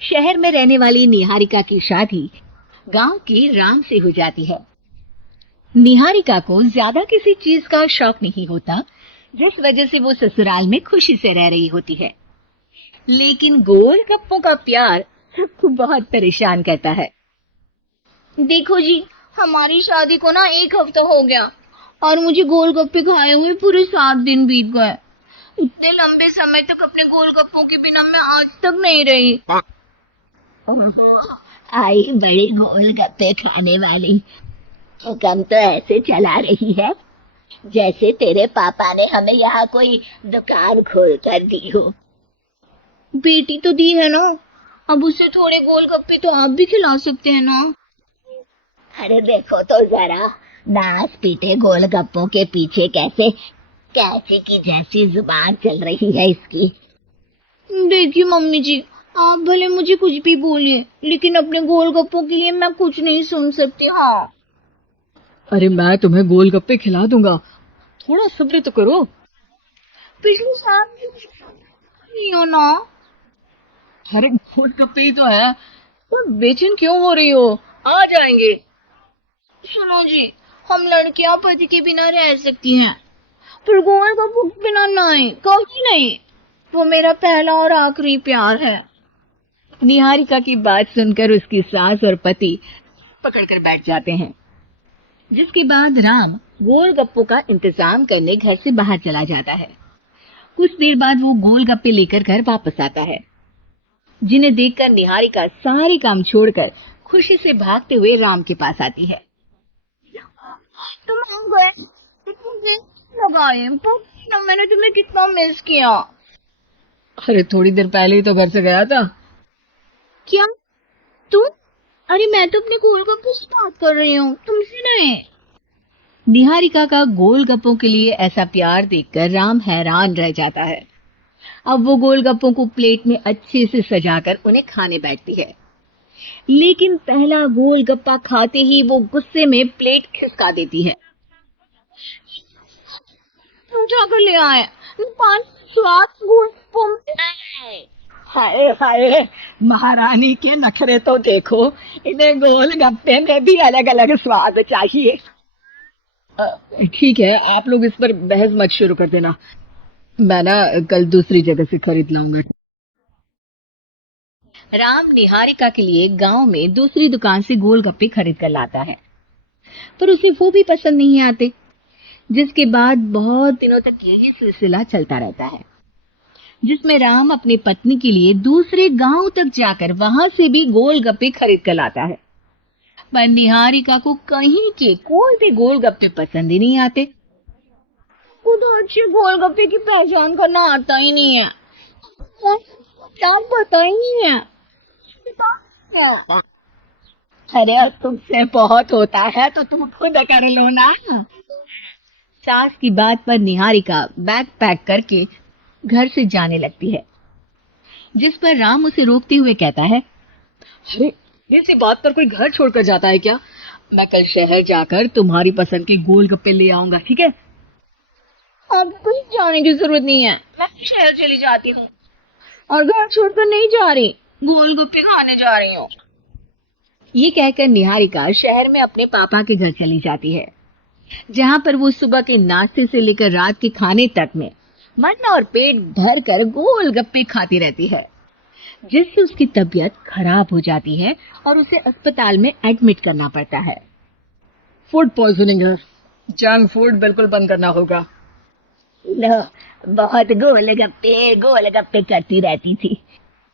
शहर में रहने वाली निहारिका की शादी गांव के राम से हो जाती है। निहारिका को ज्यादा किसी चीज का शौक नहीं होता, जिस वजह से वो ससुराल में खुशी से रह रही होती है। लेकिन गोलगप्पों का प्यार सबको बहुत परेशान करता है। देखो जी, हमारी शादी को ना 1 हफ्ता हो गया और मुझे गोलगप्पे खाए हुए पूरे 7 दिन बीत गए। इतने लंबे समय तक अपने गोलगप्पों के बिना मैं आज तक नहीं रही। आई बड़ी गोलगप्पे खाने वाली, हुक्म तो ऐसे चला रही है जैसे तेरे पापा ने हमें यहाँ कोई दुकान खोल कर दी हो। बेटी तो दी है ना, अब उसे थोड़े गोलगप्पे तो आप भी खिला सकते हैं ना। अरे देखो तो जरा, नाच पीटे गोलगप्पों के पीछे कैसे कैंची की जैसी जुबान चल रही है इसकी। देखिए मम्मी जी, आप भले मुझे कुछ भी बोलिए, लेकिन अपने गोलगप्पों के लिए मैं कुछ नहीं सुन सकती। हाँ, अरे मैं तुम्हें गोलगप्पे खिला दूंगा, थोड़ा सब्र तो करो। पिछली साल नहीं हो ना। अरे गोलगप्पे ही तो है, पर बेचैन क्यों हो रही हो? आ जाएंगे। सुनो जी, हम लड़कियां पति के बिना रह सकती हैं, पर गोलगप्पों के बिना नहीं, कभी नहीं। वो मेरा पहला और आखिरी प्यार है। निहारिका की बात सुनकर उसकी सास और पति पकड़कर बैठ जाते हैं, जिसके बाद राम गोलगप्पों का इंतजाम करने घर से बाहर चला जाता है। कुछ देर बाद वो गोलगप्पे लेकर घर वापस आता है, जिन्हें देखकर निहारिका सारे काम छोड़कर खुशी से भागते हुए राम के पास आती है। तुम आ गए, लगाए, पर मैंने तुम्हें कितना मिस किया। अरे थोड़ी देर पहले ही तो घर से गया था। क्या तुम? अरे मैं तो अपने गोलगप्पों से बात कर रही हूँ, तुमसे नहीं। निहारिका का गोलगप्पों के लिए ऐसा प्यार देखकर राम हैरान रह जाता है। अब वो गोलगप्पों को प्लेट में अच्छे से सजाकर उन्हें खाने बैठती है, लेकिन पहला गोलगप्पा खाते ही वो गुस्से में प्लेट खिसका देती है। तुम क्या कर ले आए? स्वाद गोलगप्पों में। हाय हाय, महारानी के नखरे तो देखो, इन्हें गोलगप्पे में भी अलग अलग स्वाद चाहिए। ठीक है, आप लोग इस पर बहस मत शुरू कर देना, मैं ना कल दूसरी जगह से खरीद लाऊंगा। राम निहारिका के लिए गांव में दूसरी दुकान से गोलगप्पे खरीद कर लाता है, पर उसे वो भी पसंद नहीं आते, जिसके बाद बहुत दिनों तक यही सिलसिला चलता रहता है, जिसमें राम अपनी पत्नी के लिए दूसरे गांव तक जाकर वहां से भी गोलगप्पे खरीद कर लाता है। पर निहारिका को कहीं के कोई भी गोलगप्पे पसंद ही नहीं आते। खुद अच्छे गोलगप्पे की पहचान करना आता ही नहीं है, क्या पता ही नहीं है। अरे तुमसे बहुत होता है तो तुम खुद कर लो ना। सास की बात पर निहारिका बैग पैक करके घर से जाने लगती है, जिस पर राम उसे रोकते हुए कहता है, अरे इसी बात पर कोई घर छोड़कर जाता है क्या? मैं कल शहर जाकर तुम्हारी पसंद के गोलगप्पे ले आऊंगा, ठीक है? अब कहीं जाने की जरूरत नहीं है, मैं शहर चली जाती हूँ और घर छोड़कर नहीं जा रही, गोलगप्पे खाने जा रही हूँ। ये कहकर निहारिका शहर में अपने पापा के घर चली जाती है, जहां पर वो सुबह के नाश्ते से लेकर रात के खाने तक में मन और पेट भर कर गोलगप्पे खाती रहती है, जिससे उसकी तबीयत खराब हो जाती है और उसे अस्पताल में एडमिट करना पड़ता है। फूड पॉइजनिंग है, जंक फूड बिल्कुल बंद करना होगा। लो, बहुत गोलगप्पे गोलगप्पे करती रहती थी,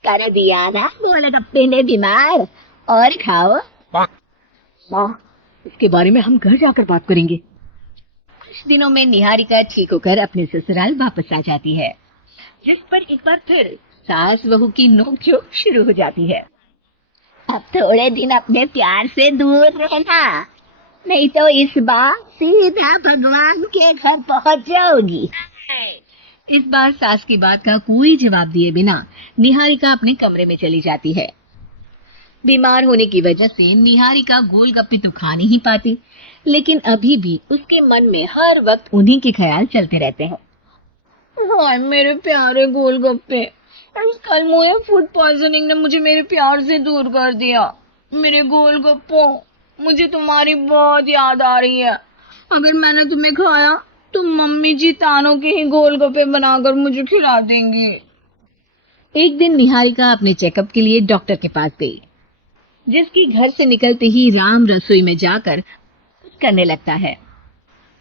कर दिया ना गोलगप्पे ने बीमार। और खाओ। माँ, इसके बारे में हम घर जाकर बात करेंगे। कुछ दिनों में निहारिका ठीक होकर अपने ससुराल वापस आ जाती है, जिस पर एक बार फिर सास बहू की नोकझोंक शुरू हो जाती है। अब थोड़े दिन अपने प्यार से दूर रहना, नहीं तो इस बार सीधा भगवान के घर पहुंच जाओगी। इस बार सास की बात का कोई जवाब दिए बिना निहारिका अपने कमरे में चली जाती है। बीमार होने की वजह से निहारिका गोलगप्पे तो खा नहीं पाती, लेकिन अभी भी उसके मन में हर वक्त उन्हीं के ख्याल चलते रहते हैं। हाय मेरे प्यारे गोलगप्पे, कल मुझे फूड पॉइजनिंग ने मुझे मेरे प्यार से दूर कर दिया। मेरे गोलगप्पों, मुझे तुम्हारी बहुत याद आ रही है। अगर मैंने तुम्हें खाया तो मम्मी जी तानों के ही गोलगप्पे बनाकर मुझे खिला देंगी। एक दिन निहारिका अपने चेकअप के लिए डॉक्टर के पास गई, जिसकी घर से निकलते ही राम रसोई में जाकर कुछ करने लगता है।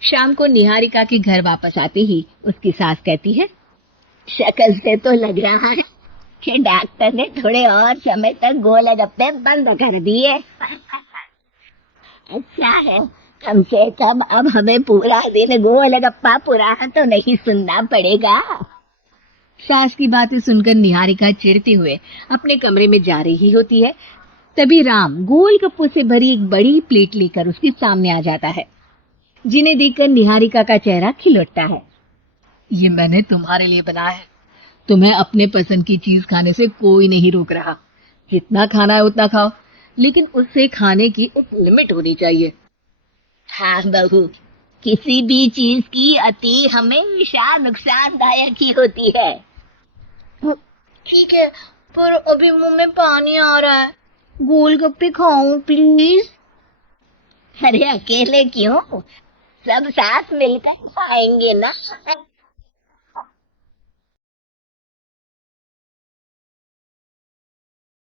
शाम को निहारिका के घर वापस आते ही उसकी सास कहती है, शक्ल से तो लग रहा है कि डॉक्टर ने थोड़े और समय तक गोलगप्पे बंद कर दिए। अच्छा है, कम से कम अब हमें पूरा दिन गोलगप्पा पुराना तो नहीं सुनना पड़ेगा। सास की बातें सुनकर निहारिका चिढ़ते हुए अपने कमरे में जा रही होती है। तभी राम गोलगप्पों से भरी एक बड़ी प्लेट लेकर उसके सामने आ जाता है, जिन्हें देखकर निहारिका का चेहरा खिल उठता है। ये मैंने तुम्हारे लिए बनाया है। तुम्हें अपने पसंद की चीज खाने से कोई नहीं रोक रहा। जितना खाना है उतना खाओ, लेकिन उससे खाने की एक लिमिट होनी चाहिए। हाँ बहू, किसी भी चीज की अति हमेशा नुकसानदायक ही होती है। ठीक है, पर अभी मुंह में पानी आ रहा है। गोलगप्पे खाऊं प्लीज? अरे अकेले क्यों, सब साथ मिलकर खाएंगे ना।